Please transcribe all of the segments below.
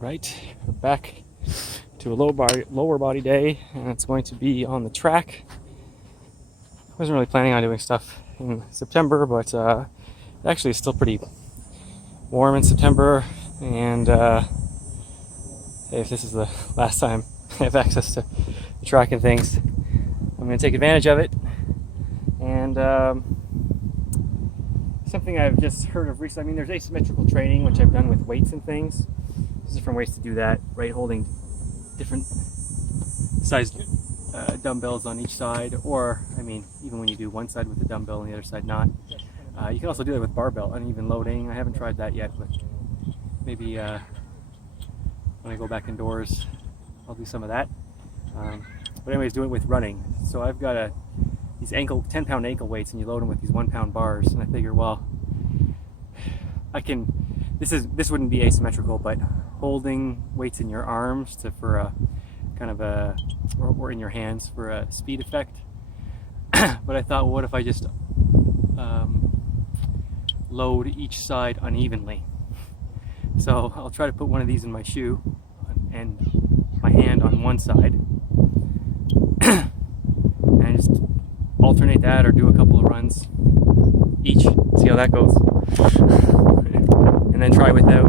Right, we're back to a lower body day, and it's going to be on the track. I wasn't really planning on doing stuff in September, but actually it's still pretty warm in September, and if this is the last time I have access to the track and things, I'm going to take advantage of it. And something I've just heard of recently, I mean, there's asymmetrical training, which I've done with weights and things. There's different ways to do that, right? Holding different sized dumbbells on each side, or, I mean, even when you do one side with the dumbbell and the other side not. You can also do it with barbell, uneven loading. I haven't tried that yet, but maybe when I go back indoors, I'll do some of that. But anyways, do it with running. So I've got these 10-pound ankle weights, and you load them with these 1-pound bars. And I figure, well, I can. This wouldn't be asymmetrical, but holding weights in your arms for a kind of or in your hands for a speed effect. But I thought, well, what if I just load each side unevenly? So I'll try to put one of these in my shoe and my hand on one side, and just alternate that, or do a couple of runs each, see how that goes, and then try without.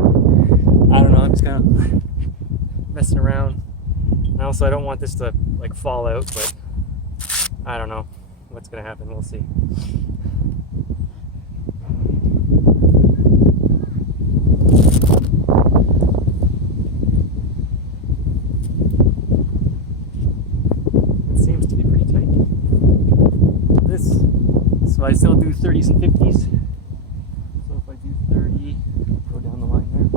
I don't know, I'm just kind of messing around. And also, I don't want this to like fall out, but I don't know what's gonna happen. We'll see. So I still do 30s and 50s. So if I do 30, go down the line there.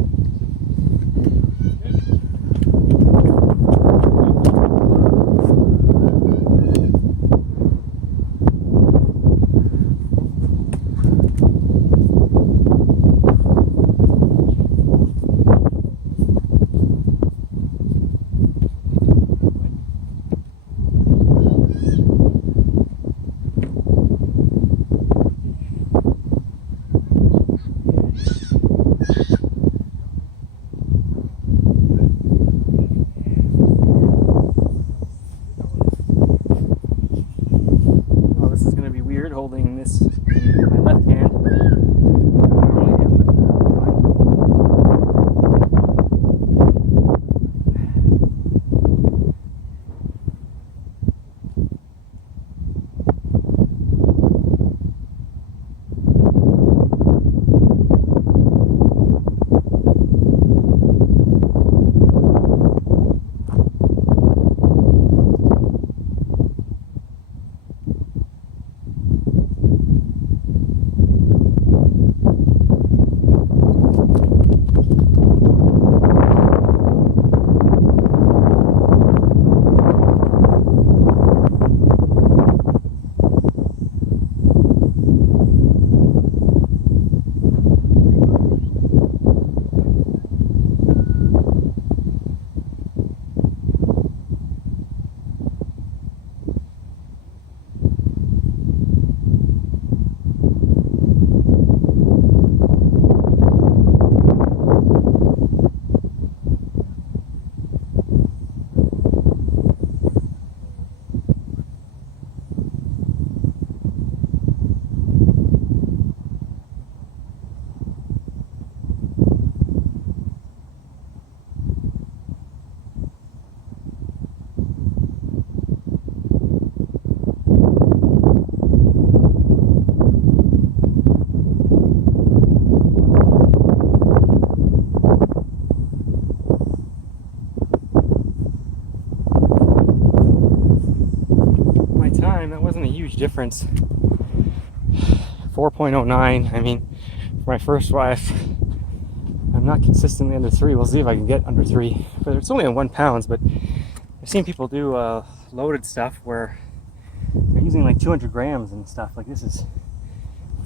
Holding this in my left hand. That wasn't a huge difference. 4.09. I mean, for my first wife, I'm not consistently under 3. We'll see if I can get under 3. But it's only on 1 pound, but I've seen people do loaded stuff where they're using like 200 grams and stuff. Like this is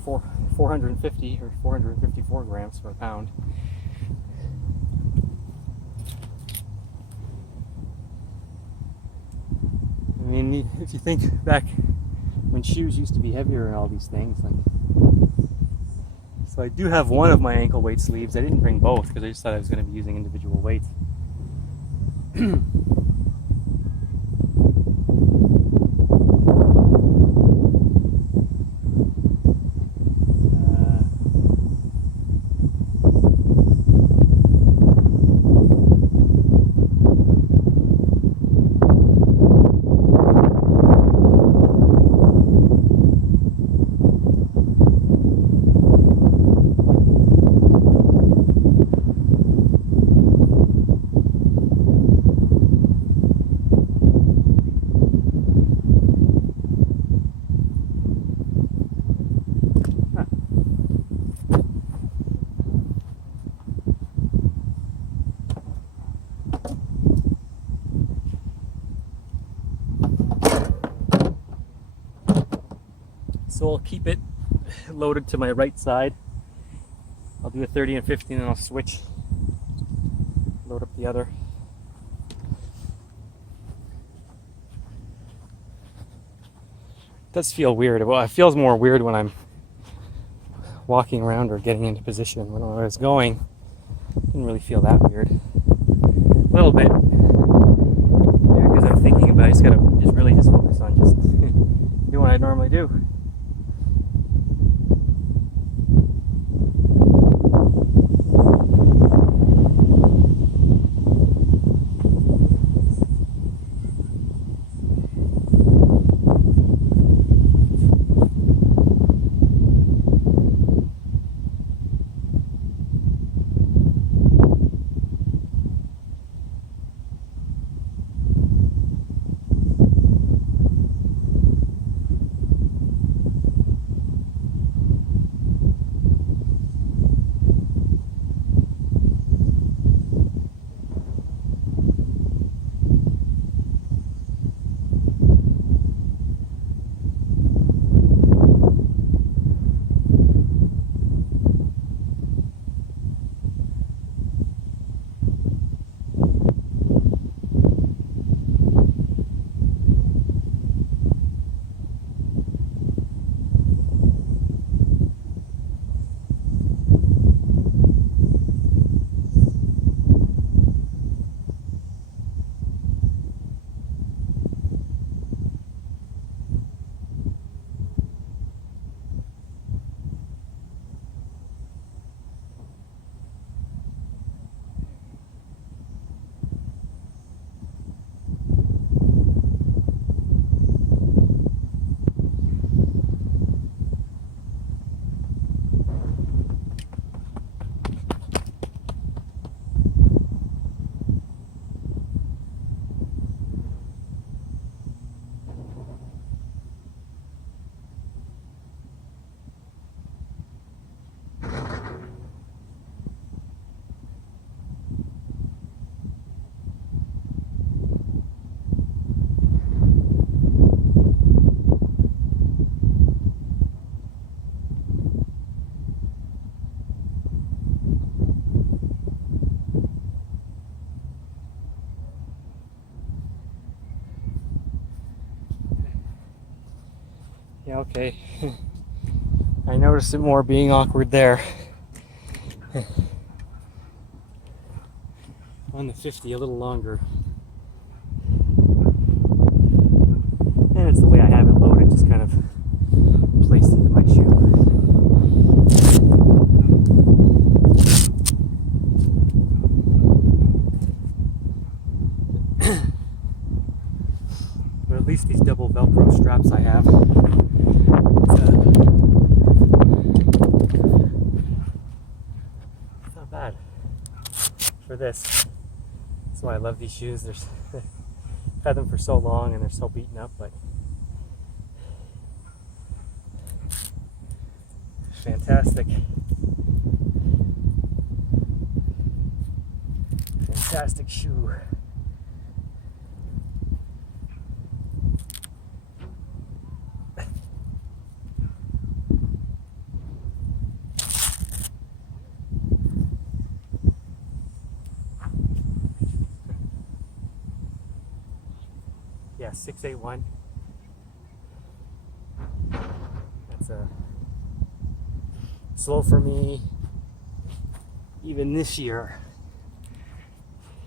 450 or 454 grams for a pound. I mean, if you think back when shoes used to be heavier and all these things, like So I do have one of my ankle weight sleeves. I didn't bring both because I just thought I was going to be using individual weights. So I'll keep it loaded to my right side. I'll do a 30 and 15 and I'll switch, load up the other. It does feel weird. Well, it feels more weird when I'm walking around or getting into position. When I was going, it didn't really feel that weird. A little bit. Maybe because I'm thinking about it, I just gotta really focus on just doing what I normally do. Yeah, okay. I noticed it more being awkward there. On the 50, a little longer. And it's the way I have it loaded, just kind of placed into my shoe. But at least these double Velcro straps I have, it's not bad for this. That's why I love these shoes. I've had them for so long and they're so beaten up, but fantastic. Fantastic shoe. Yeah, 681. slow for me even this year,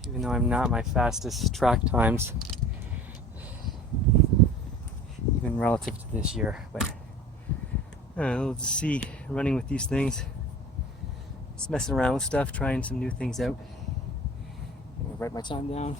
even though I'm not my fastest track times, even relative to this year. But we'll just see, running with these things, just messing around with stuff, trying some new things out. I'm gonna write my time down.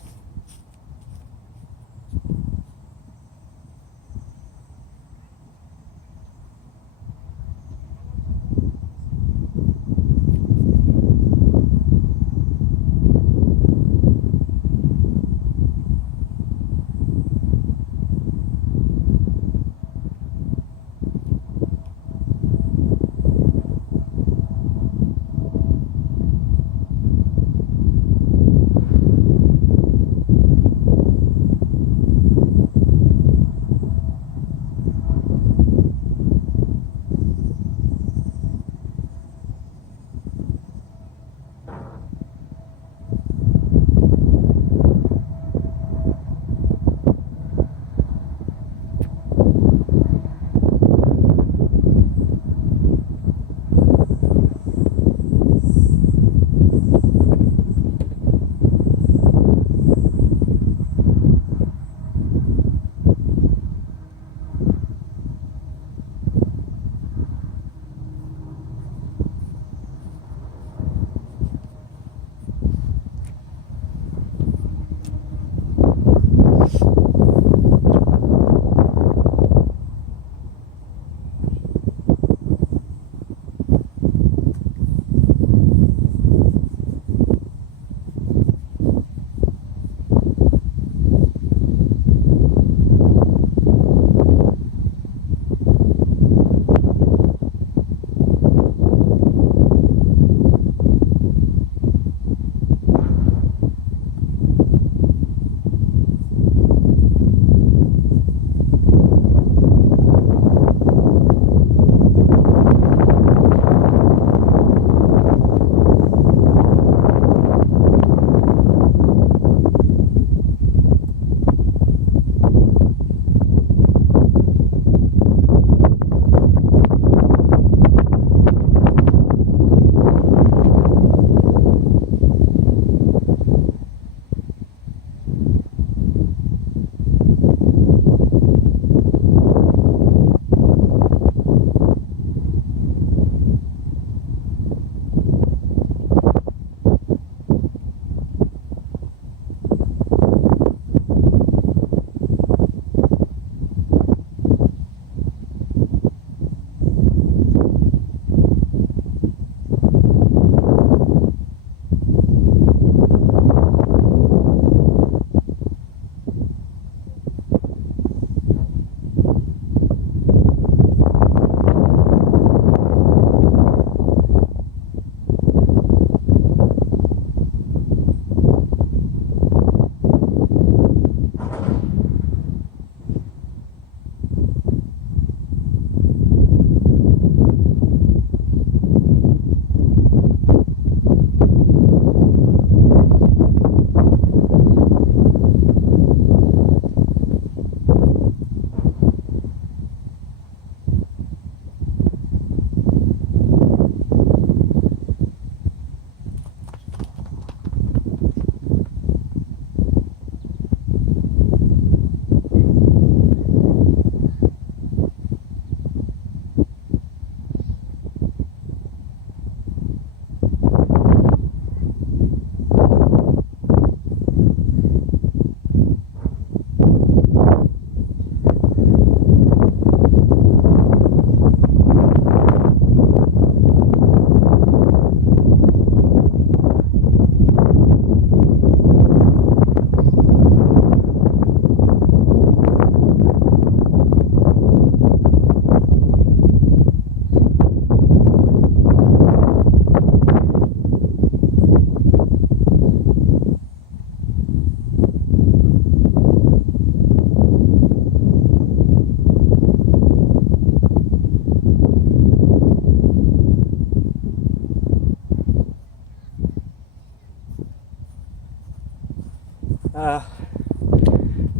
uh,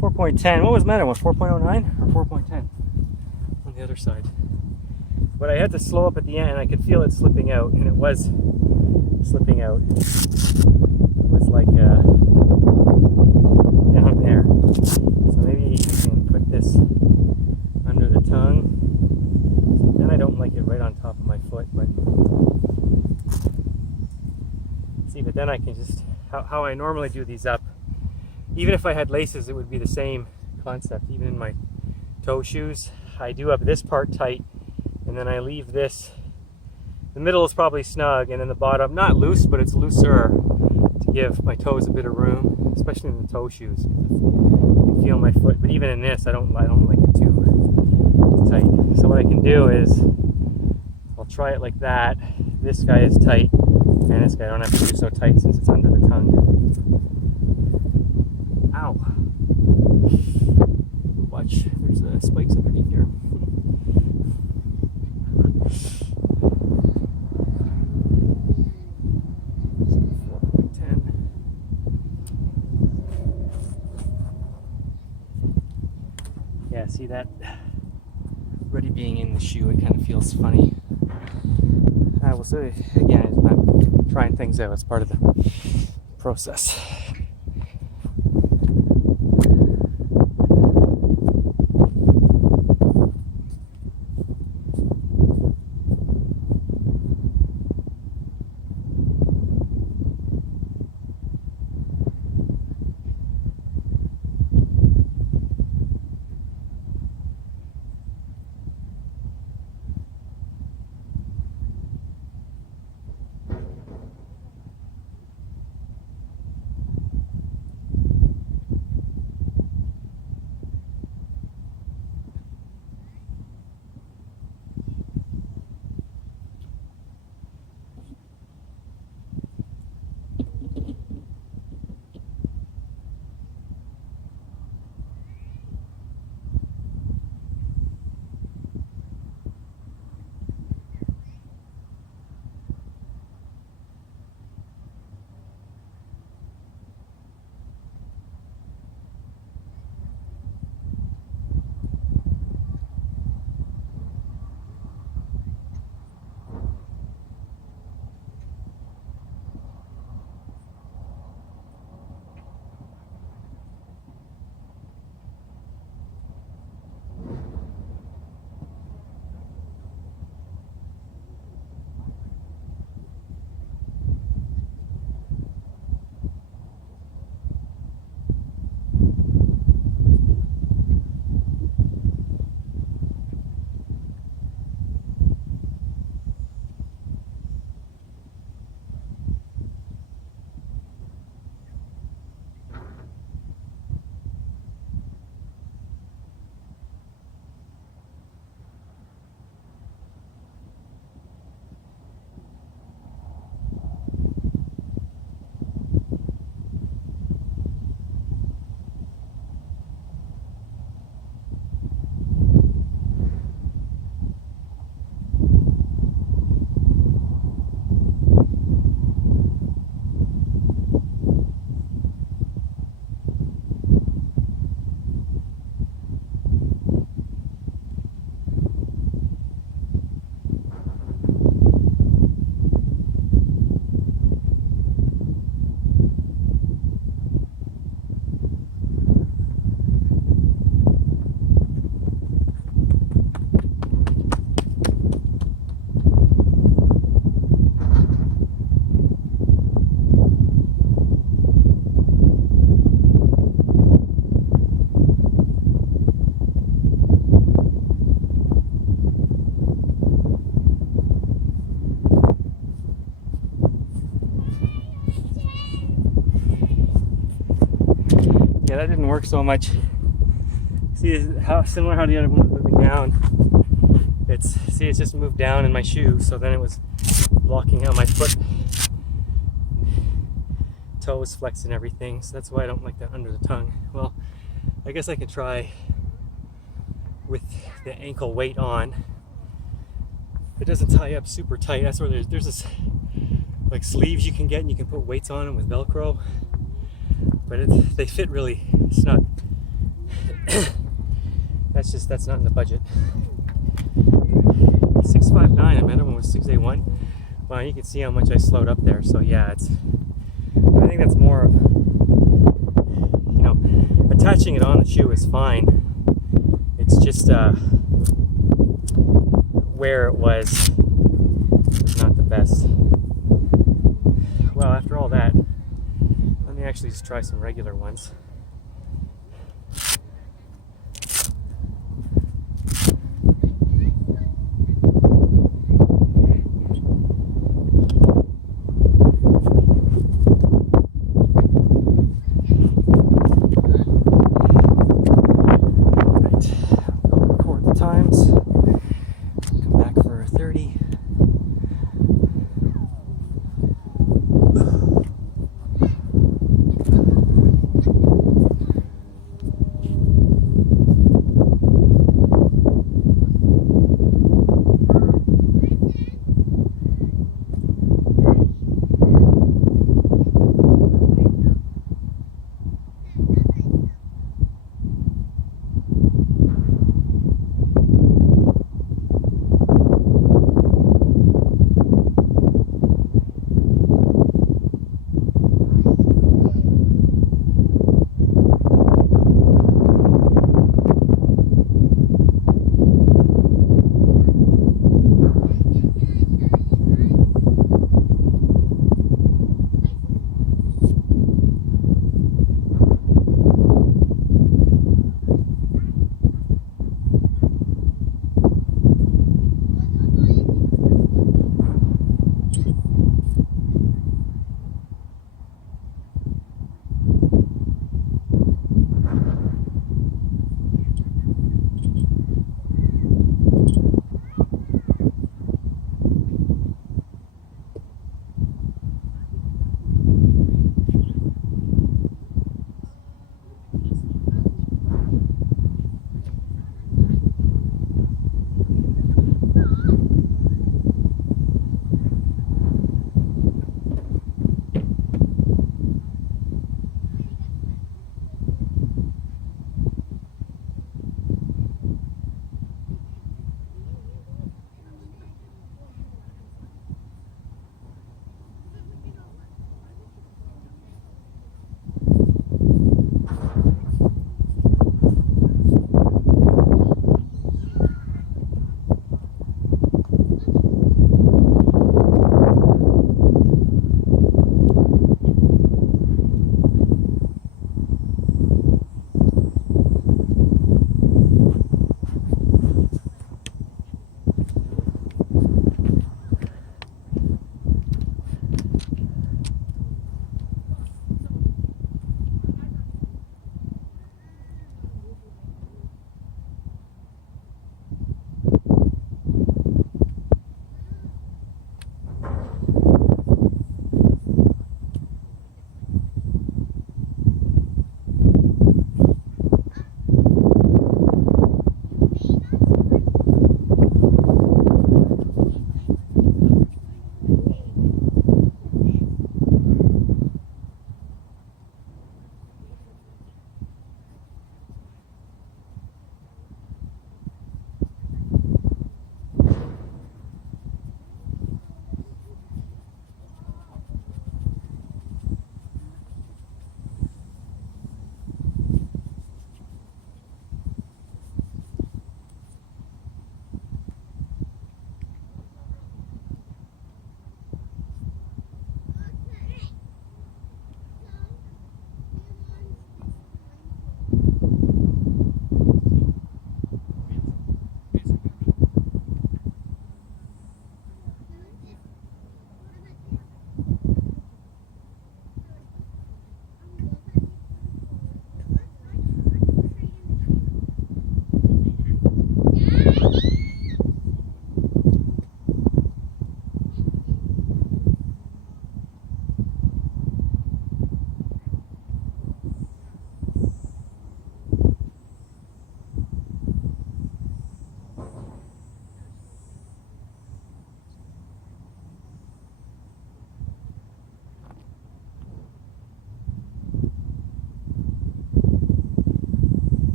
4.10. What was the matter? Was 4.09 or 4.10 on the other side? But I had to slow up at the end. I could feel it slipping out, and it was slipping out. It was like down there. So maybe you can put this under the tongue. Then I don't like it right on top of my foot, but see, but then I can just, how I normally do these up, even if I had laces, it would be the same concept. Even in my toe shoes, I do up this part tight, and then I leave this, the middle is probably snug, and then the bottom, not loose, but it's looser to give my toes a bit of room, especially in the toe shoes. You can feel my foot, but even in this, I don't like it too tight. So what I can do is, I'll try it like that. This guy is tight, and this guy I don't have to do so tight since it's under the tongue. Ow. Watch, there's spikes underneath here. 4.10. Yeah, see that? Already being in the shoe, it kind of feels funny. I will say, again, I'm trying things out as part of the process. Yeah, that didn't work so much. See how similar how the other one was moving down. It's just moved down in my shoe, so then it was blocking out my foot. Toes flex and everything, so that's why I don't like that under the tongue. Well, I guess I could try with the ankle weight on. It doesn't tie up super tight. That's where there's this like sleeves you can get, and you can put weights on them with Velcro, but they fit really snug. That's not in the budget. 659. I met him with 681. Wow, you can see how much I slowed up there. So yeah, I think that's more of, you know, attaching it on the shoe is fine. It's just where it was not the best. Well, after all that, let me actually just try some regular ones.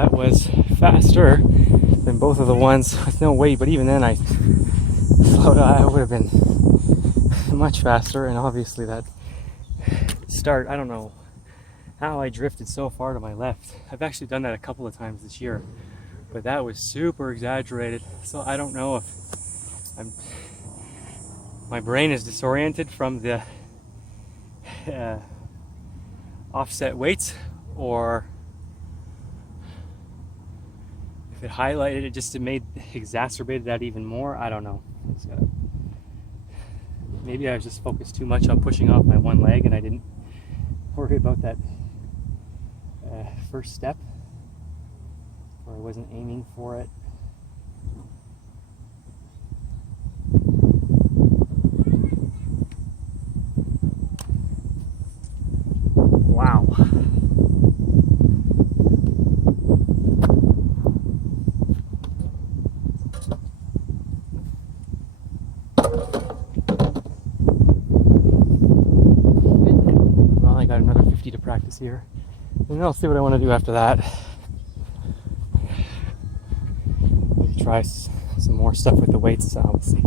that was faster than both of the ones with no weight, but even then I would have been much faster. And obviously that start, I don't know how I drifted so far to my left. I've actually done that a couple of times this year, but that was super exaggerated. So I don't know if my brain is disoriented from the offset weights, or if it highlighted it just exacerbated that even more. I don't know. Maybe I was just focused too much on pushing off my one leg and I didn't worry about that first step, or I wasn't aiming for it. Wow. Well, I got another 50 to practice here, and then I'll see what I want to do after that. Maybe try some more stuff with the weights, so we'll see.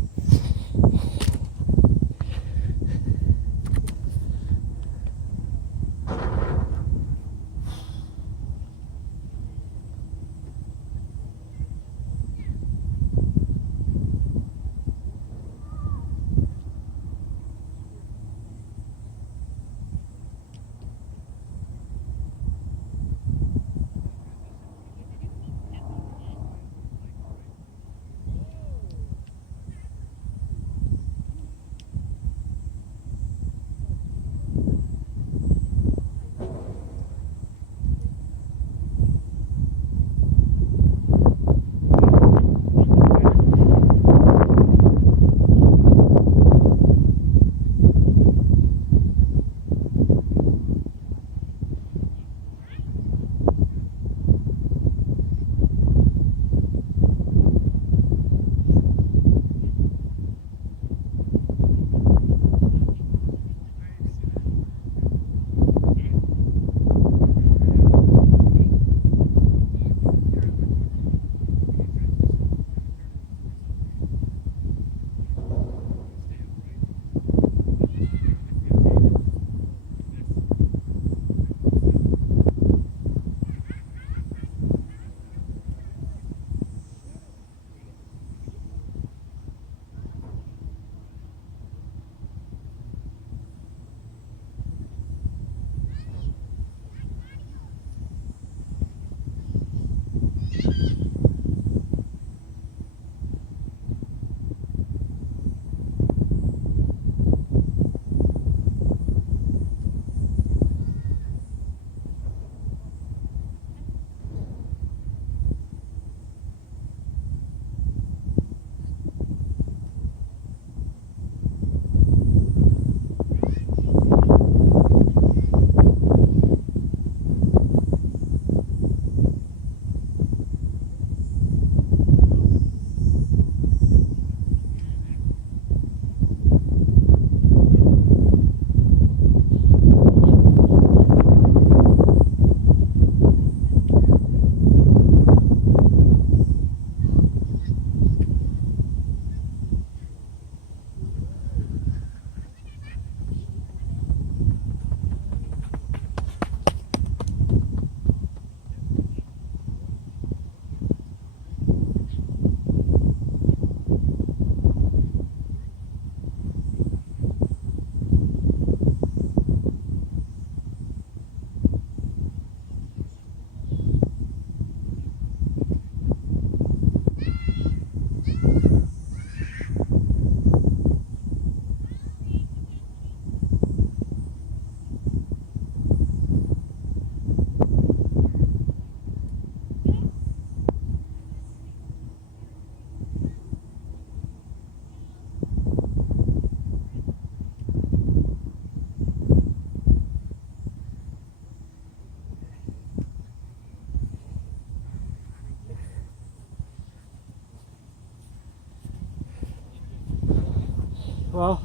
Well,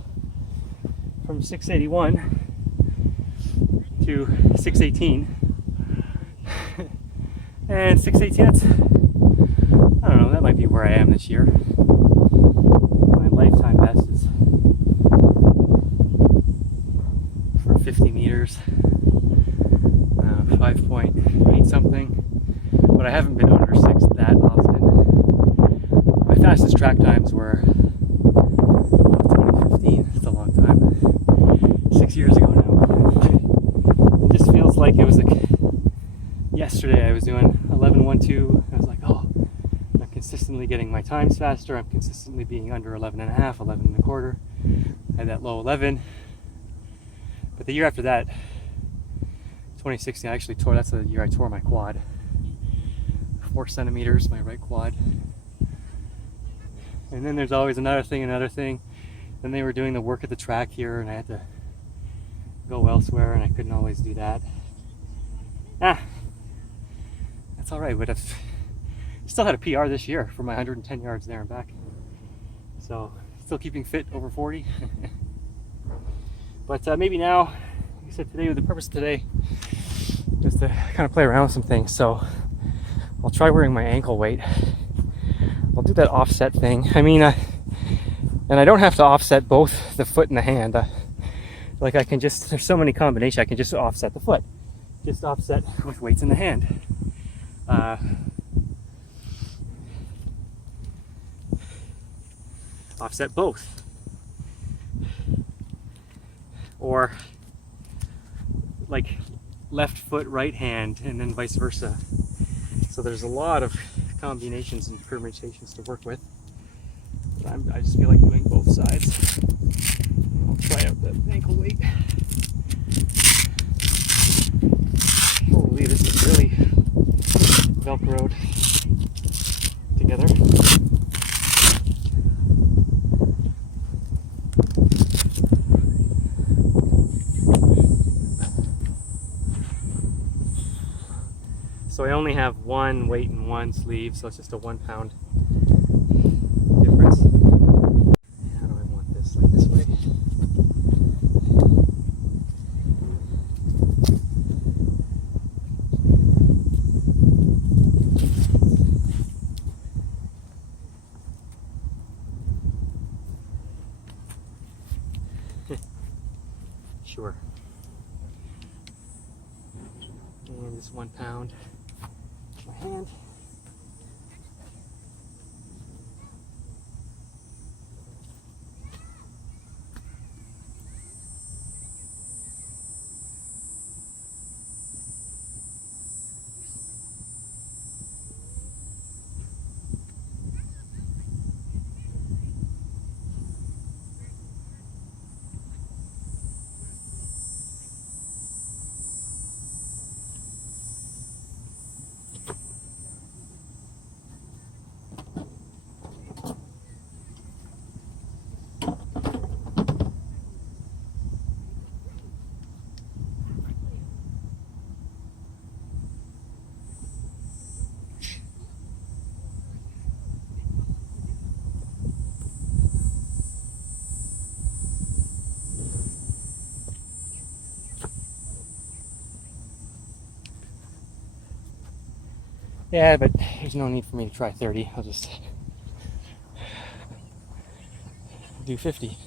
from 681 to 618, And 6/18. I don't know, that might be where I am this year. My lifetime best is for 50 meters, 5.8 something. But I haven't been under 6 that often. My fastest track times were 2015. That's a long time. 6 years ago now. It just feels like it was like yesterday I was doing 11:12. I was like, oh, I'm consistently getting my times faster. I'm consistently being under 11 and a half, 11 and a quarter. I had that low 11. But the year after that, 2016, I actually tore, that's the year I tore my quad. 4 centimeters, my right quad. And then there's always another thing. Then they were doing the work at the track here and I had to go elsewhere and I couldn't always do that. That's all right, but I've still had a PR this year for my 110 yards there and back. So still keeping fit over 40. But maybe now, like I said today, the purpose of today is to kind of play around with some things. So I'll try wearing my ankle weight. I'll do that offset thing. I mean, and I don't have to offset both the foot and the hand. Like I can just, there's so many combinations, I can just offset the foot. Just offset with weights in the hand. Offset both. Or like left foot, right hand, and then vice versa. So there's a lot of combinations and permutations to work with. But I just feel like doing both sides. I'll try out the ankle weight. Holy, this is really velcroed together. So I only have one weight in one sleeve, so it's just a 1 pound difference. How do I want this? Like this way? Sure. And just 1 pound. My hand. Yeah, but there's no need for me to try 30. I'll just do 50.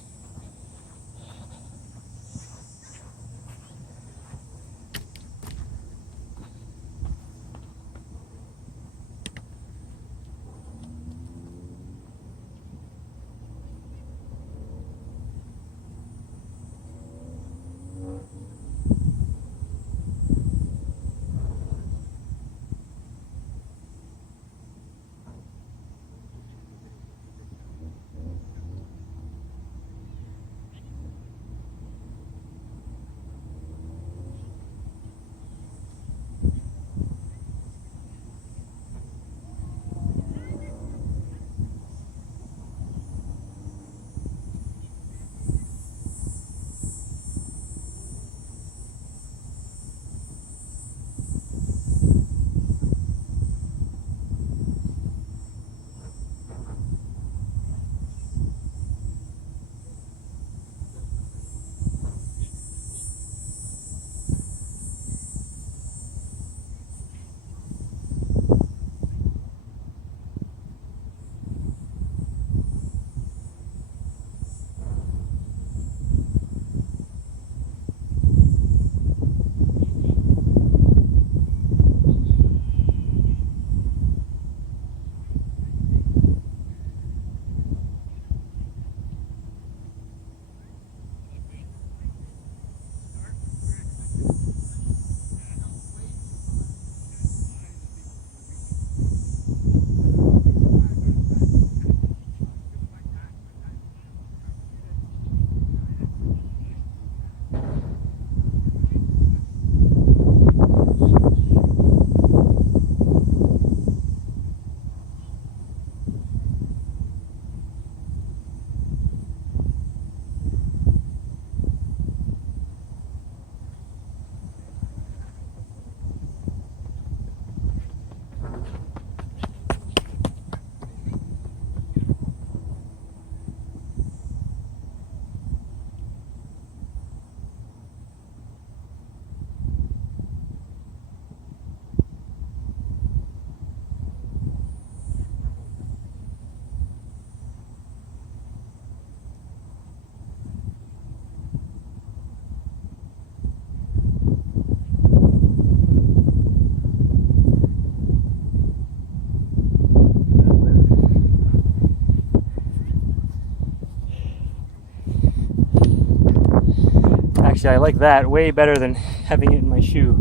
Actually, I like that way better than having it in my shoe.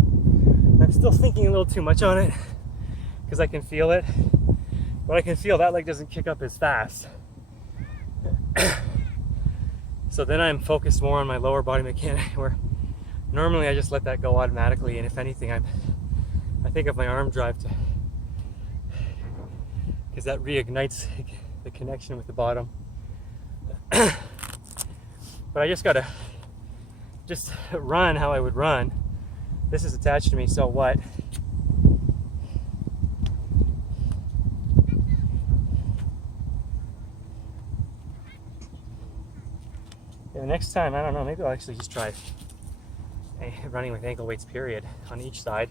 I'm still thinking a little too much on it because I can feel it, but I can feel that leg doesn't kick up as fast. So then I'm focused more on my lower body mechanic, where normally I just let that go automatically, and if anything, I think of my arm drive to, because that reignites the connection with the bottom. But I just gotta just run how I would run. This is attached to me, so what? Yeah, the next time, I don't know, maybe I'll actually just try running with ankle weights, period, on each side.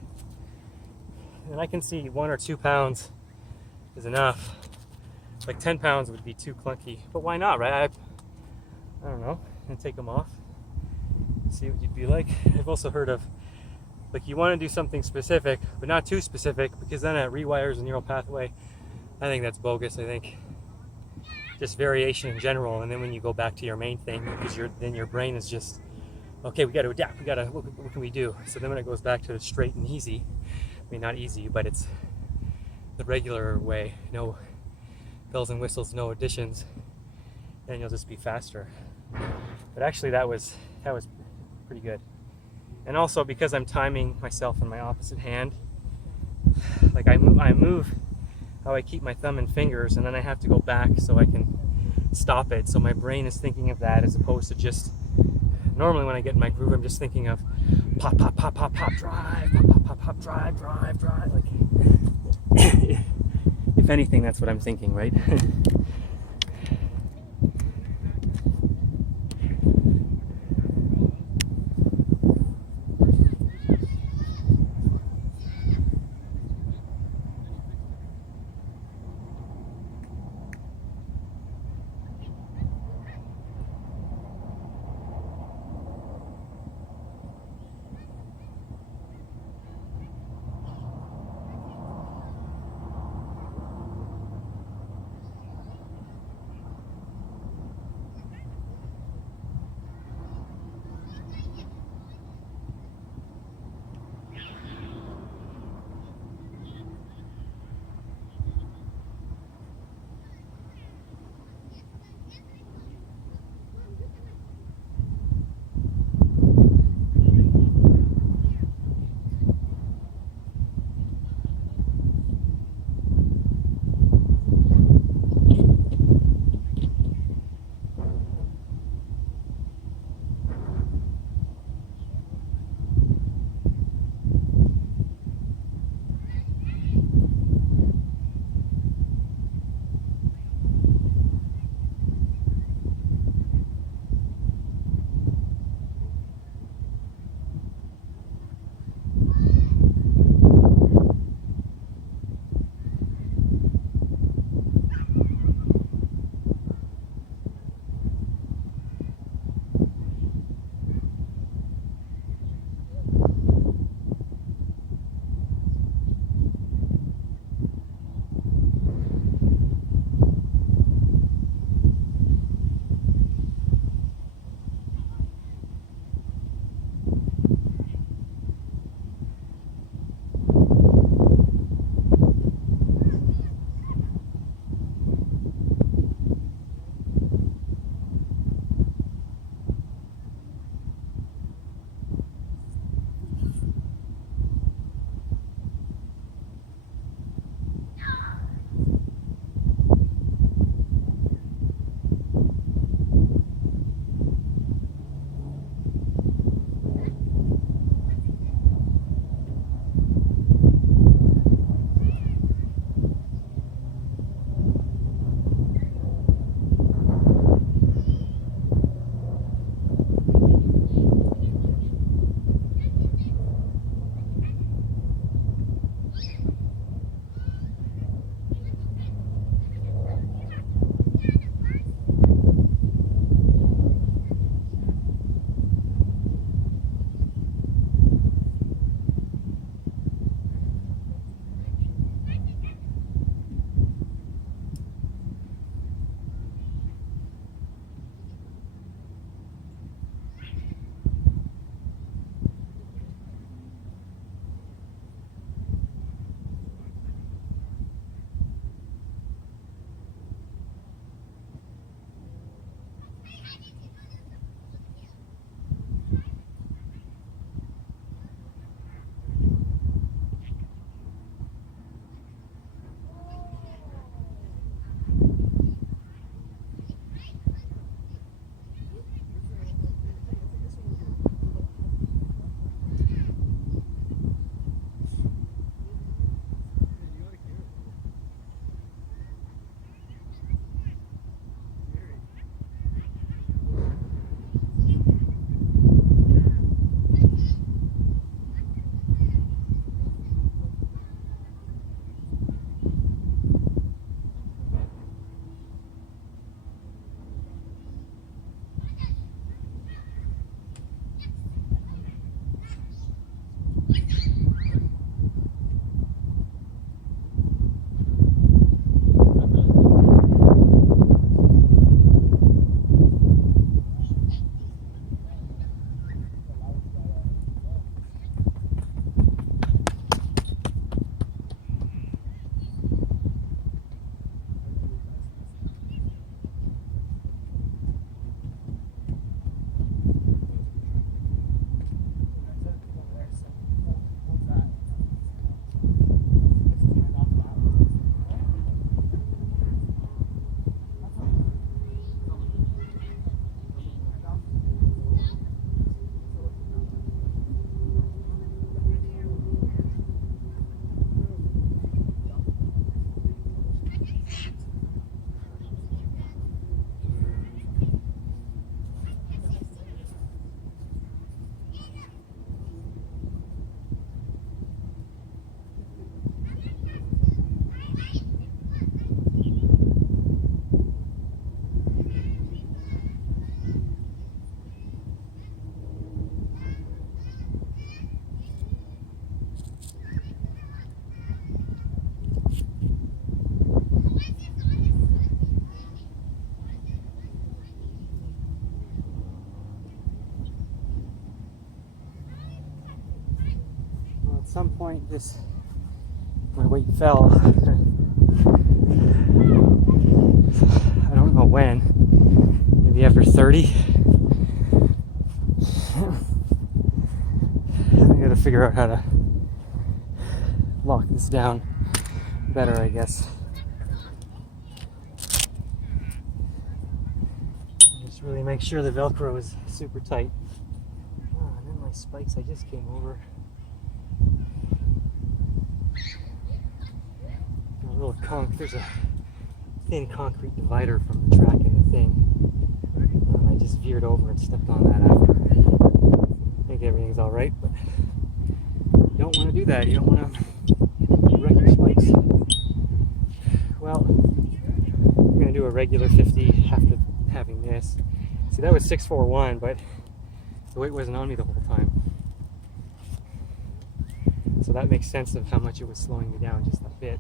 And I can see 1 or 2 pounds is enough. Like 10 pounds would be too clunky, but why not, right? I don't know, and take them off, see what you'd be like. I've also heard of, like, you want to do something specific, but not too specific, because then it rewires a neural pathway. I think that's bogus. I think just variation in general, and then when you go back to your main thing, because then your brain is just, okay, we got to adapt, what can we do? So then when it goes back to straight and easy, I mean, not easy, but it's the regular way, no bells and whistles, no additions, then you'll just be faster. But actually that was pretty good. And also because I'm timing myself in my opposite hand, like I move how I keep my thumb and fingers, and then I have to go back so I can stop it. So my brain is thinking of that, as opposed to just, normally when I get in my groove, I'm just thinking of pop, pop, pop, pop, pop, drive, pop, pop, pop, pop, drive, drive, drive. Like, if anything, that's what I'm thinking, right? some point my weight fell. I don't know when. Maybe after 30. I gotta figure out how to lock this down better, I guess. Just really make sure the Velcro is super tight. Oh, and then my spikes I just came over. There's a thin concrete divider from the track and the thing. And I just veered over and stepped on that after. I think everything's alright, but you don't want to do that. You don't want to wreck your spikes. Well, I'm going to do a regular 50 after having this. See, that was 641, but the weight wasn't on me the whole time. So that makes sense of how much it was slowing me down just a bit.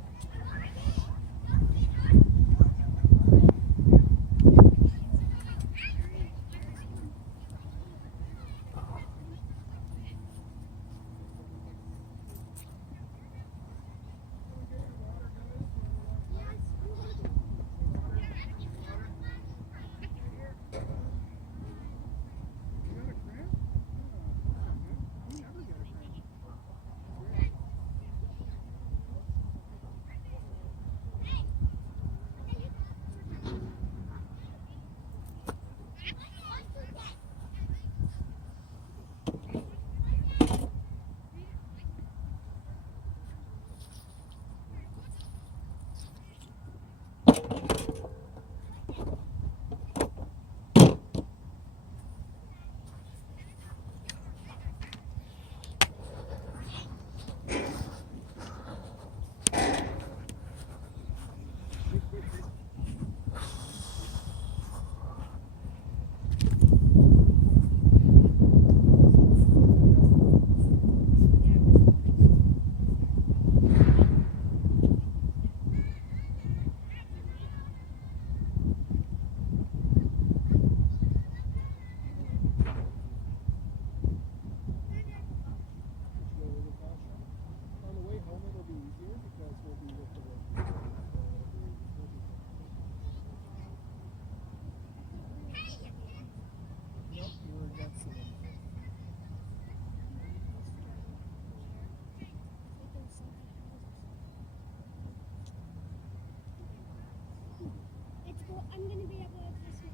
I'm going to be able to test my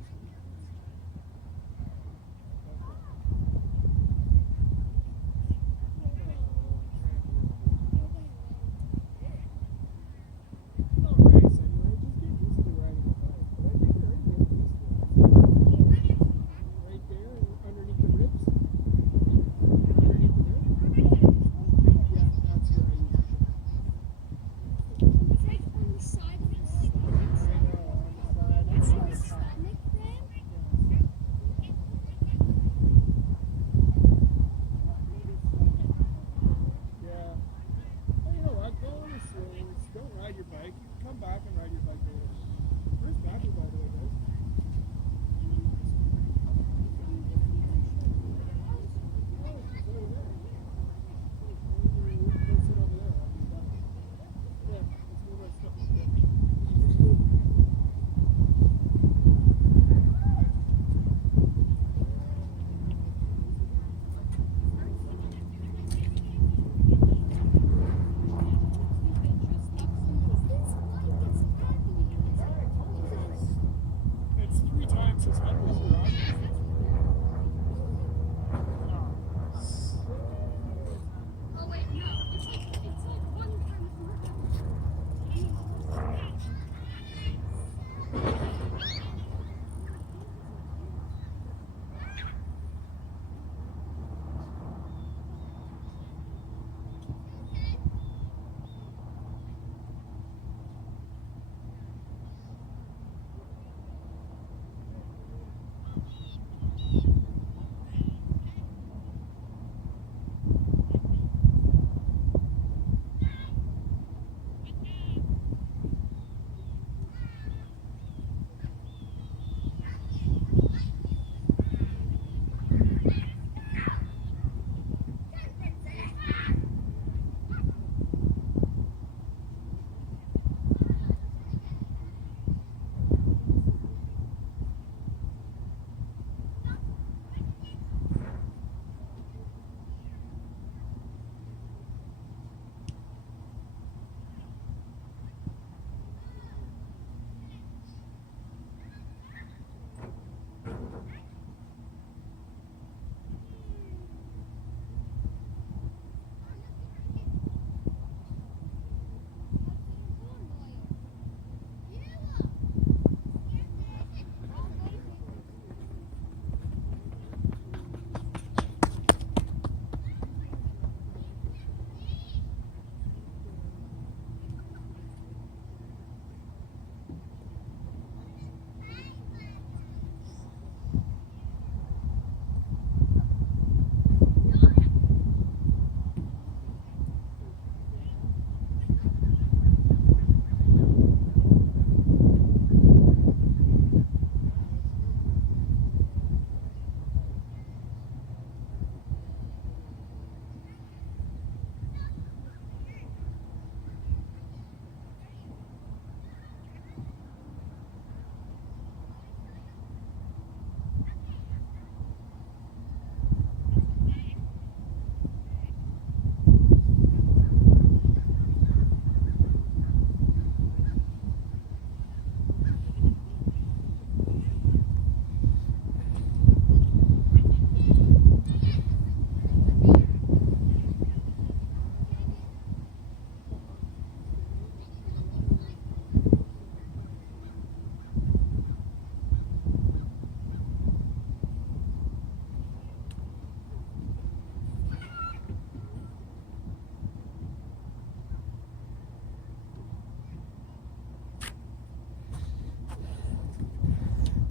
It's like on the side of the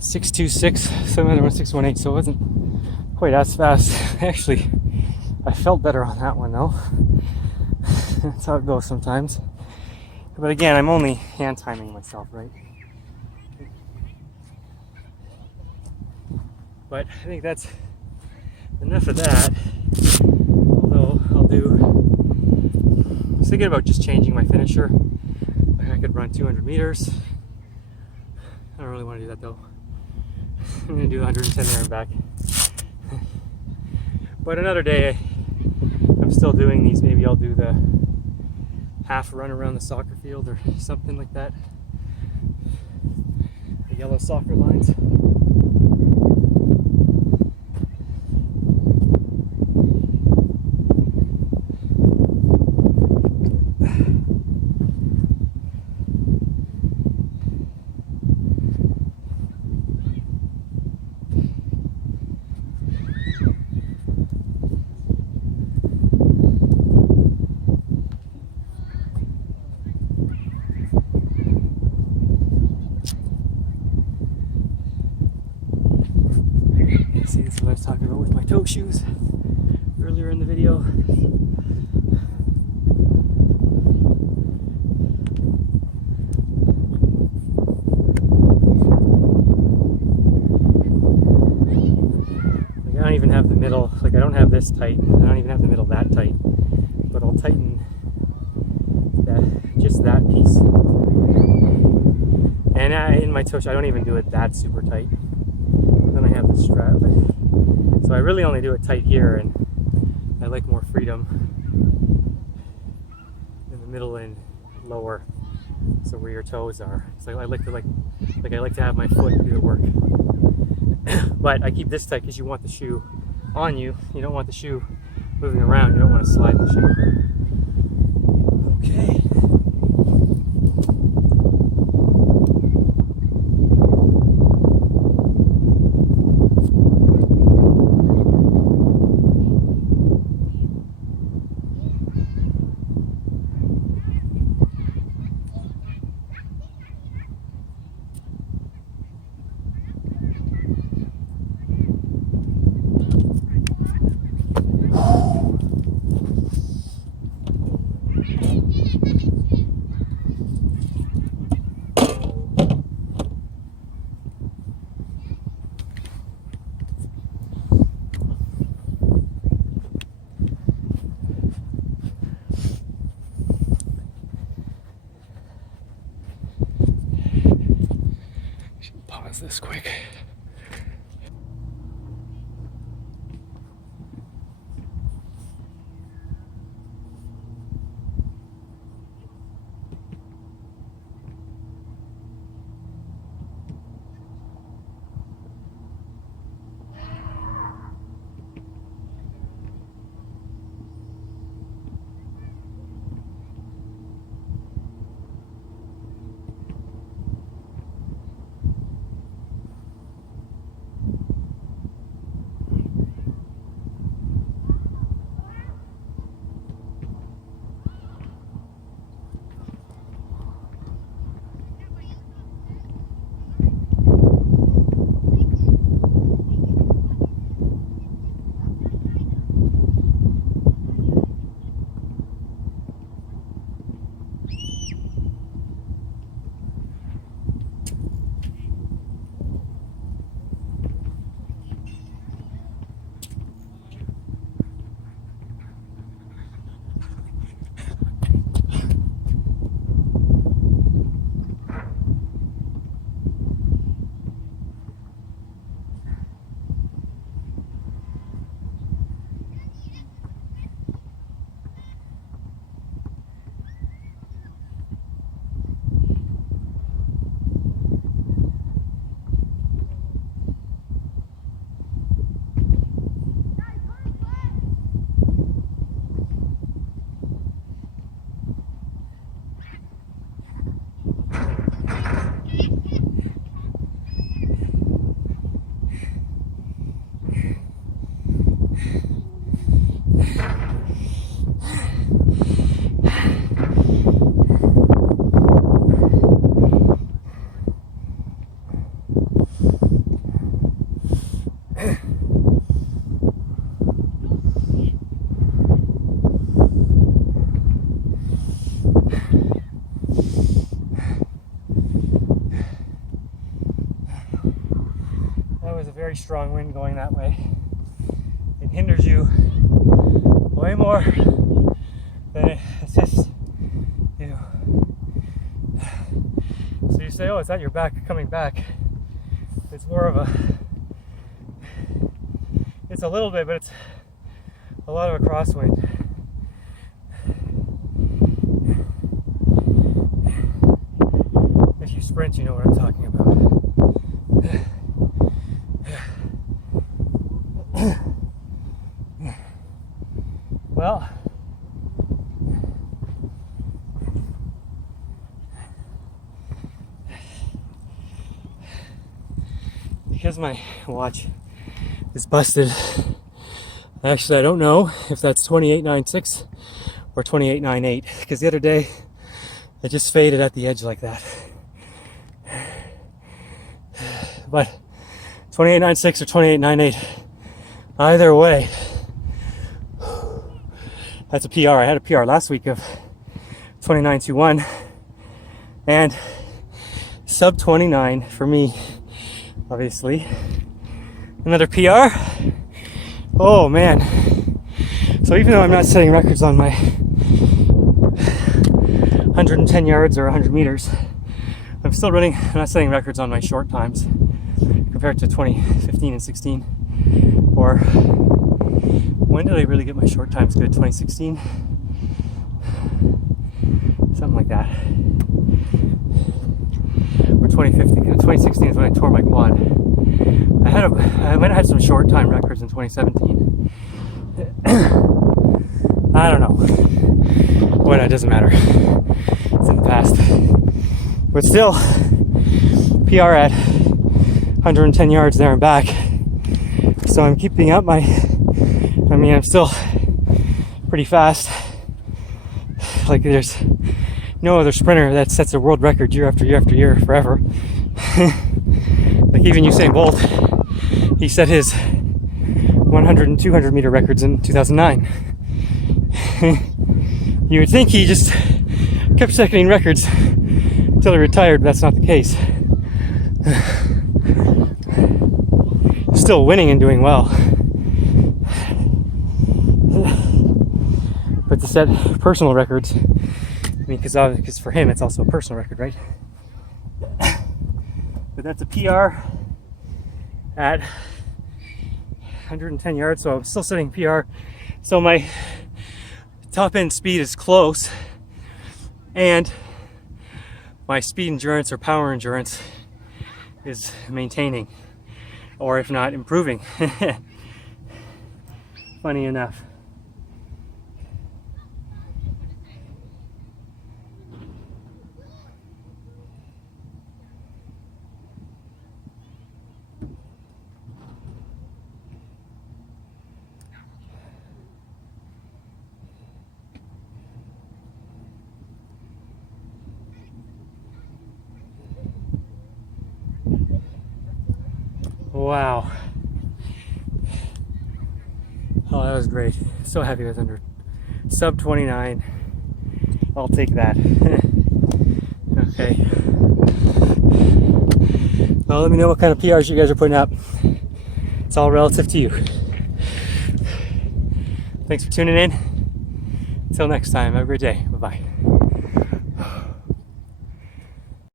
626, 71618, so it wasn't quite as fast. Actually, I felt better on that one though. That's how it goes sometimes. But again, I'm only hand timing myself, right? But I think that's enough of that. Although I was thinking about just changing my finisher. Like I could run 200 meters. I don't really want to do that though. I'm gonna do 110 there and back. But another day, I'm still doing these. Maybe I'll do the half run around the soccer field or something like that. The yellow soccer lines. See, this is what I was talking about with my toe shoes earlier in the video. Like I don't even have the middle, like I don't have this tight. I don't even have the middle that tight. But I'll tighten just that piece. And in my toe shoe, I don't even do it that super tight. Then I have the strap. So I really only do it tight here, and I like more freedom in the middle and lower, so where your toes are. So I like to have my foot do the work. But I keep this tight because you want the shoe on you. You don't want the shoe moving around. You don't want to slide the shoe. Okay. Pause this quick. very strong wind going that way. It hinders you way more than it assists you. So you say, oh, it's at your back coming back. It's more of it's a little bit, but it's a lot of a crosswind. If you sprint, you know what I'm talking about. Well, because my watch is busted, actually I don't know if that's 2896 or 2898, because the other day it just faded at the edge like that. But 2896 or 2898, either way, that's a PR. I had a PR last week of 2921 and sub 29 for me, obviously. Another PR. Oh man. So even though I'm not setting records on my 110 yards or 100 meters, I'm still running, I'm not setting records on my short times compared to 2015 and 16. Or when did I really get my short times good? 2016? Something like that. Or 2015. 2016 is when I tore my quad. I might have had some short time records in 2017. I don't know. Well, it doesn't matter. It's in the past. But still, PR at 110 yards there and back. So I'm keeping up I'm still pretty fast. Like there's no other sprinter that sets a world record year after year after year forever. Like even Usain Bolt, he set his 100 and 200 meter records in 2009. You would think he just kept setting records until he retired, but that's not the case. Still winning and doing well. But to set personal records, because for him it's also a personal record, right? But that's a PR at 110 yards, so I'm still setting PR. So my top end speed is close, and my speed endurance or power endurance is maintaining, or if not improving. Funny enough. Wow. Oh, that was great. So happy I was under sub 29. I'll take that. Okay. Well, let me know what kind of PRs you guys are putting up. It's all relative to you. Thanks for tuning in. Until next time, have a great day. Bye-bye.